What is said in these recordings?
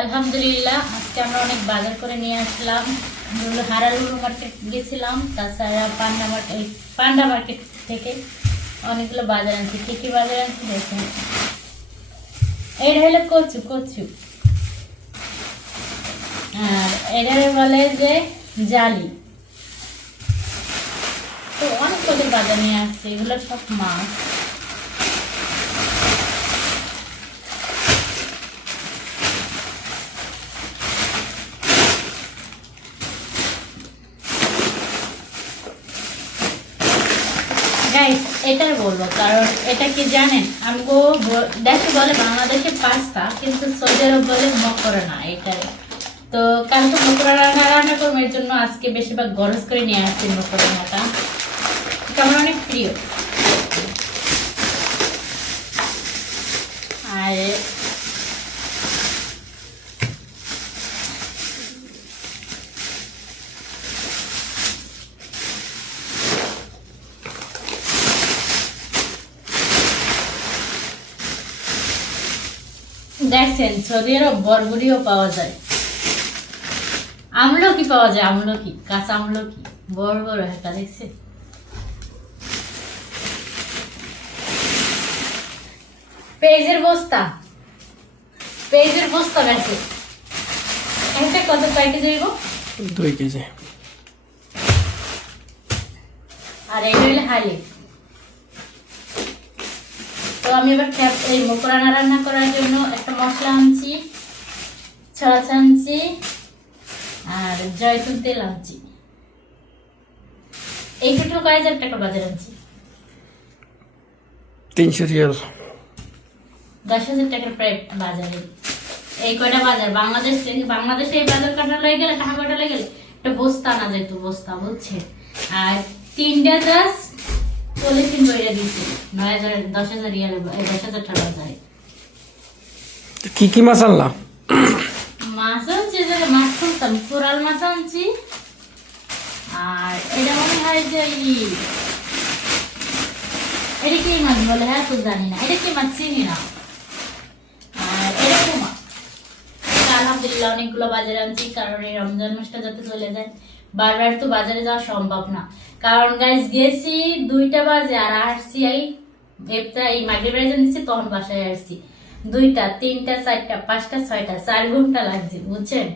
আলহামদুলিল্লাহ, আজকে আমরা অনেক বাজার করে নিয়ে আসলাম। হারালুলু মার্কেট গেছিলাম, তাছাড়া পান্ডা মার্কেট পান্ডা মার্কেট থেকে অনেকগুলো বাজার আনছি। কী কী বাজার আনছি দেখুন। এটা হলো কচু কচু। আর এটা বলে যে জালি। তো অনেক কত বাজার নিয়ে আসছে, এগুলো সব মাছ। এটাই বলব, কারণ এটা কি জানেন? আমগো দেখে বলে বাংলাদেশে পাস্তা কিন্তু সৌদি আরব বলে মকরনা এটাই। তো কালকে মকরনা রান্না করব এর জন্য আজকে বেশিরভাগ গরজ করে নিয়ে আসছি মকরানাটা এটা আমার অনেক প্রিয়। আর দেখছেন সৌদি আরব বরবরিও পাওয়া যায়। আমলকি পাওয়া যায় আমলকি কাঁচা আমলকি। বড় বড় একটা দেখছে পেঁয়াজের বস্তা। পেঁয়াজের বস্তা গেছে একটা কত প্যাকেজ যাইব দুই কেজি। আর এটা হইলে হালি আমি এবার খ্যাপ- এই মকরানা রান্না করার জন্য একটা মশলা আনছি ছড়াচ আনছি আর জয়তুন তেল আনছি। এই টোটাল কয় হাজার টাকা বাজার আনছি? তিনশো রিয়াল। দশ হাজার টাকার প্রায় বাজারে। এই কয়টা বাজার? বাংলাদেশ থেকে বাংলাদেশে এই বাজার কাটা লেগে গেলে টাকা কাটা লেগে গেলে একটা বস্তা না যেত বস্তা বুঝছে আর তিনটা দাস পলিথিন দিচ্ছে। নয় হাজার দশ হাজার রিয়াল দশ হাজার টাকা কি কি মাছ আনলা? মাছ আনছি মাছ খুলতাম কোরাল মাছ আনছি আর এটা মনে হয় যে এটা কি মাছ বলে? হ্যাঁ তো জানি না। এটা কি মাছ? চিনি না। আর এটা কুমা আলহামদুলিল্লাহ অনেকগুলো বাজারে আনছি কারণ এই রমজান মাসটা যাতে চলে যায়। বারবার তো বাজারে যাওয়া সম্ভব না। কারণ গাইজ গেছি দুইটা বাজে আর আসছি এই একটা এই মাগরিব রাইজন দিচ্ছি তখন বাসায় আসছি। দুইটা, তিনটা, চারটা, পাঁচটা, ছয়টা, চার ঘণ্টা লাগছে, বুঝছেন?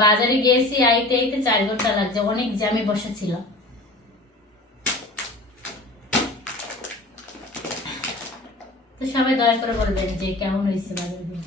বাজারে গেছি, আইতে আইতে চার ঘণ্টা লাগছে, অনেক জ্যামে বসা ছিল তো সবাই দয়া করে বলবেন যে কেমন হয়েছে বাজারগুলো?